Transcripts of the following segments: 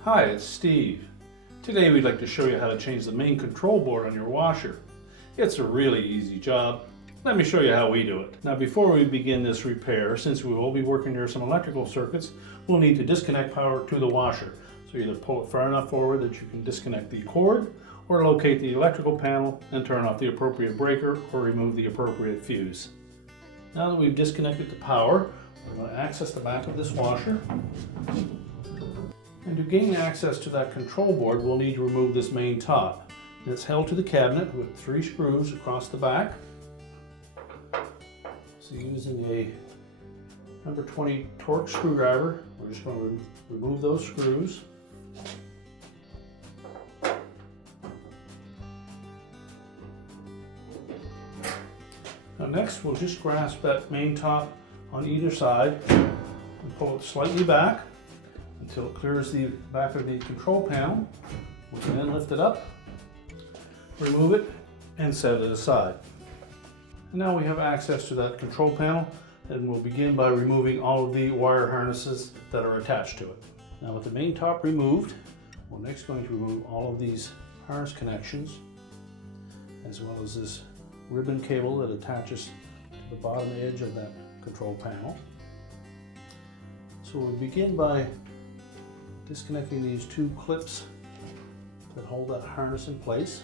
Hi, it's Steve. Today we'd like to show you how to change the main control board on your washer. It's a really easy job. Let me show you how we do it. Now before we begin this repair, since we will be working near some electrical circuits, we'll need to disconnect power to the washer. So either pull it far enough forward that you can disconnect the cord, or locate the electrical panel and turn off the appropriate breaker or remove the appropriate fuse. Now that we've disconnected the power, we're going to access the back of this washer. And to gain access to that control board, we'll need to remove this main top. It's held to the cabinet with 3 screws across the back. So using a number 20 torque screwdriver, we're just going to remove those screws. Now next, we'll just grasp that main top on either side and pull it slightly back until it clears the back of the control panel. We can then lift it up, remove it, and set it aside. And now we have access to that control panel, and we'll begin by removing all of the wire harnesses that are attached to it. Now with the main top removed, we're next going to remove all of these harness connections, as well as this ribbon cable that attaches to the bottom edge of that control panel. So we'll begin by disconnecting these 2 clips that hold that harness in place.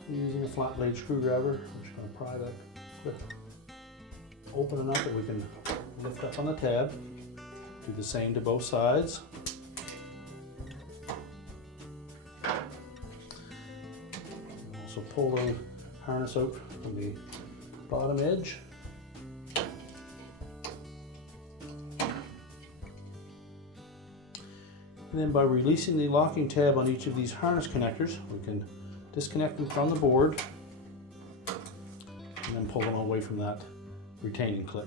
So using a flat blade screwdriver, we're just going to pry that clip open enough that we can lift up on the tab. Do the same to both sides. Also pull the harness out from the bottom edge. And then by releasing the locking tab on each of these harness connectors, we can disconnect them from the board and then pull them away from that retaining clip.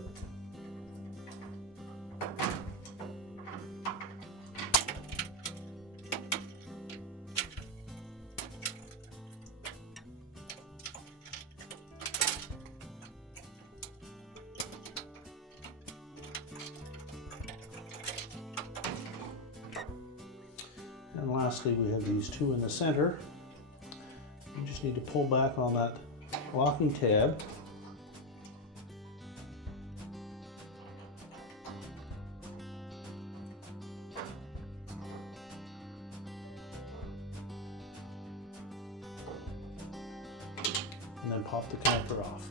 And lastly, we have these 2 in the center. You just need to pull back on that locking tab. And then pop the connector off.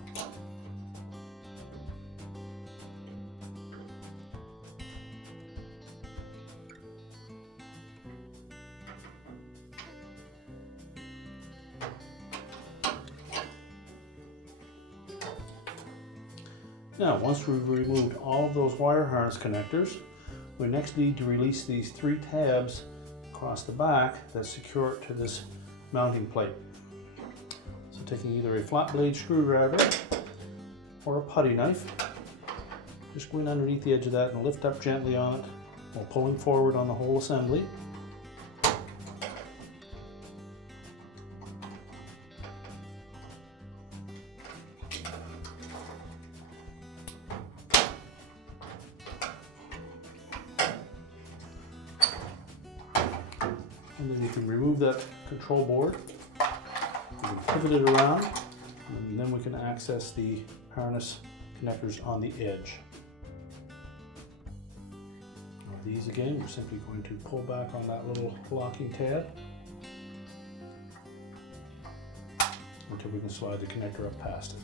Now, once we've removed all of those wire harness connectors, we next need to release these 3 tabs across the back that secure it to this mounting plate. So taking either a flat blade screwdriver or a putty knife, just go in underneath the edge of that and lift up gently on it while pulling forward on the whole assembly. And then you can remove that control board, you can pivot it around, and then we can access the harness connectors on the edge. These again, we're simply going to pull back on that little locking tab until we can slide the connector up past it.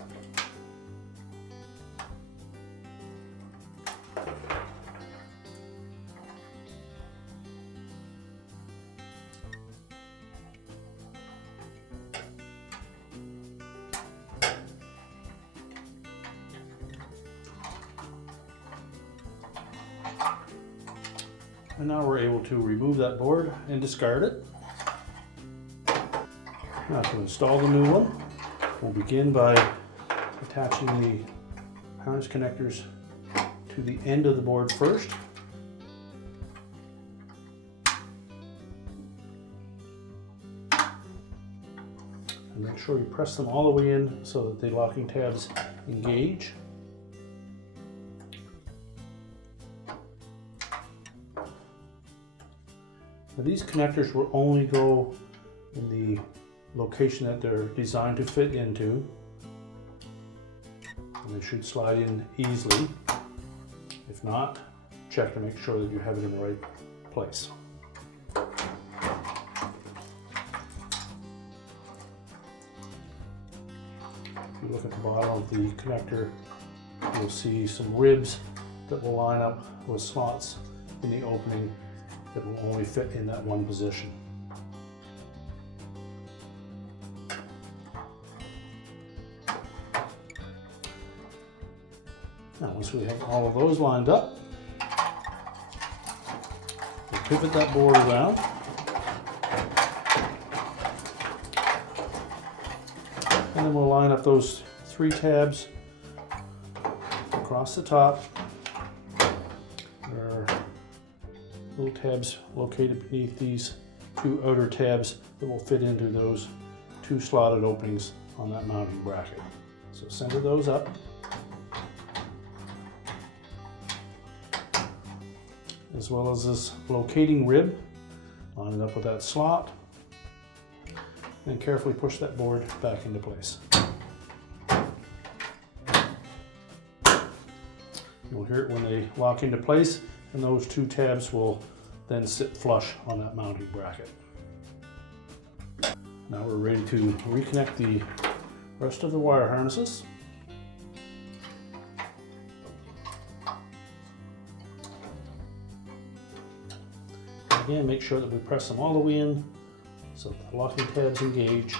And now we're able to remove that board and discard it. Now to install the new one, we'll begin by attaching the harness connectors to the end of the board first. And make sure you press them all the way in so that the locking tabs engage. Now, these connectors will only go in the location that they're designed to fit into. And they should slide in easily. If not, check to make sure that you have it in the right place. If you look at the bottom of the connector, you'll see some ribs that will line up with slots in the opening that will only fit in that one position. Now, once we have all of those lined up, we'll pivot that board around. And then we'll line up those 3 tabs across the top. There are little tabs located beneath these 2 outer tabs that will fit into those 2 slotted openings on that mounting bracket. So center those up. As well as this locating rib, line it up with that slot, and carefully push that board back into place. You'll hear it when they lock into place, and those 2 tabs will then sit flush on that mounting bracket. Now we're ready to reconnect the rest of the wire harnesses. Again, make sure that we press them all the way in so that the locking tabs engage.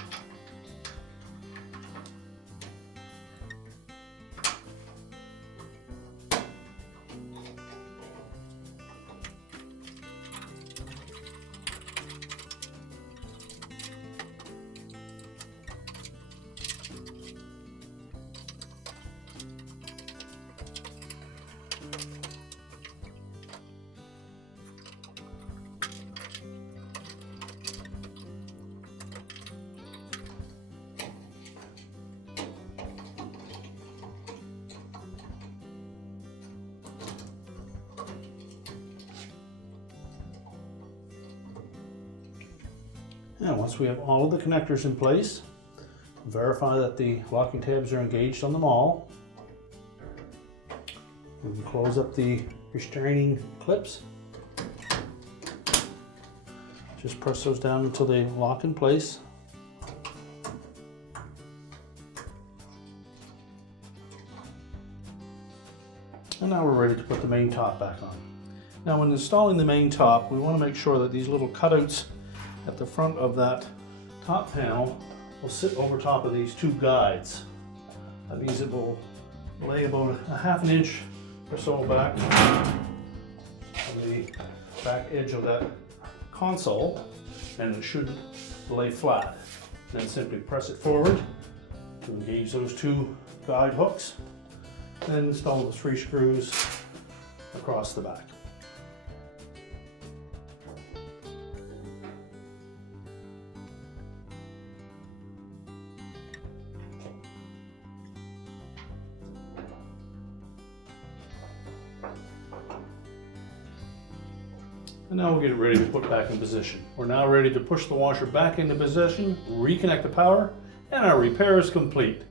Now, once we have all of the connectors in place, verify that the locking tabs are engaged on them all. We can close up the restraining clips. Just press those down until they lock in place. And now we're ready to put the main top back on. Now, when installing the main top, we want to make sure that these little cutouts at the front of that top panel will sit over top of these 2 guides. That means it will lay about a ½ an inch or so back on the back edge of that console, and it should lay flat. Then simply press it forward to engage those 2 guide hooks, and install the 3 screws across the back. And now we'll get it ready to put back in position. We're now ready to push the washer back into position, reconnect the power, and our repair is complete.